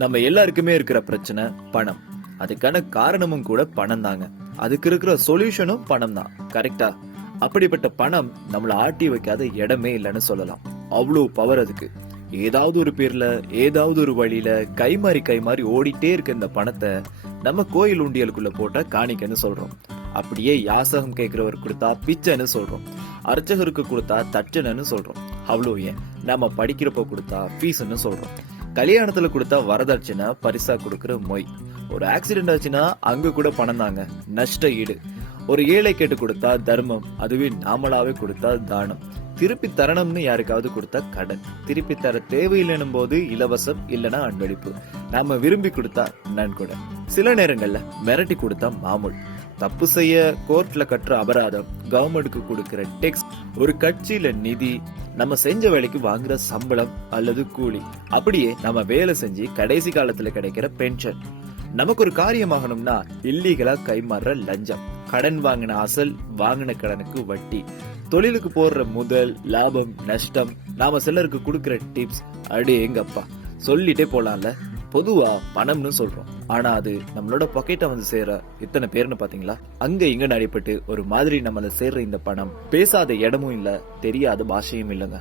நம்ம எல்லாருக்குமே இருக்கிற பிரச்சனை பணம். அதுக்கான காரணமும் கூட பணம் தாங்க. அதுக்கு இருக்கிற சொல்யூஷனும் பணம் தான். கரெக்டா? அப்படிப்பட்ட பணம் நம்மள ஆட்டி வைக்காத இடமே இல்லைன்னு சொல்லலாம். அவ்வளவு பவர் அதுக்கு. ஏதாவது ஒரு பேர்ல ஏதாவது ஒரு வழியில கைமாறி ஓடிட்டே இருக்க இந்த பணத்தை நம்ம கோயில் உண்டியலுக்குள்ள போட்டா காணிக்கன்னு சொல்றோம். அப்படியே யாசகம் கேட்கிறவர் கொடுத்தா பிச்சைன்னு சொல்றோம். அர்ச்சகருக்கு கொடுத்தா தச்சனன்னு சொல்றோம். அவ்வளோ ஏன் நம்ம படிக்கிறப்ப கொடுத்தா ஃபீஸ்ன்னு சொல்றோம். கல்யாணத்துல கொடுத்தா வரதட்சணை பரிசா கொடுக்கிற மொய். ஒரு ஆக்சிடென்ட் ஆச்சுன்னா அங்க கூட பணம் தாங்க, நஷ்ட ஈடு. ஒரு ஏழை கேட்டு கொடுத்தா தர்மம், அதுவே நாமளாவே கொடுத்தா தானம். திருப்பி தரணும்னு யாருக்காவது கொடுத்தா கடன், திருப்பி தர தேவையில்லைன்னும் போது இலவசம் இல்லனா அன்பளிப்பு. நாம விரும்பி கொடுத்தா நன்கொடை, சில நேரங்கள்ல மிரட்டி கொடுத்தா மாமூல். தப்பு செய்ய கோர்ட்ல கட்டுற அபராதம், கவர்மெண்ட்டுக்கு கொடுக்கிற டெக்ஸ், ஒரு கட்சியில நிதி, நம்ம செஞ்ச வேலைக்கு வாங்குற சம்பளம் அல்லது கூலி, அப்படியே நம்ம வேலை செஞ்சு கடைசி காலத்துல கிடைக்கிற பென்ஷன். நமக்கு ஒரு காரியமாகணும்னா இல்லீகலா கைமாறுற லஞ்சம், கடன் வாங்கின அசல், வாங்கின கடனுக்கு வட்டி, தொழிலுக்கு போடுற முதல், லாபம், நஷ்டம், நாம சிலருக்கு கொடுக்கிற டிப்ஸ், அடே எங்கப்பா சொல்லிட்டே போலாம்ல. பொதுவா பணம்னு சொல்றோம், ஆனா அது நம்மளோட பாக்கெட்டை வந்து சேர இத்தனை பேர்னு பாத்தீங்களா? அங்க இங்க நடைபெற்று ஒரு மாதிரி நம்மள சேர்ற இந்த பணம் பேசாத இடமும் இல்ல, தெரியாத பாஷையும் இல்லைங்க.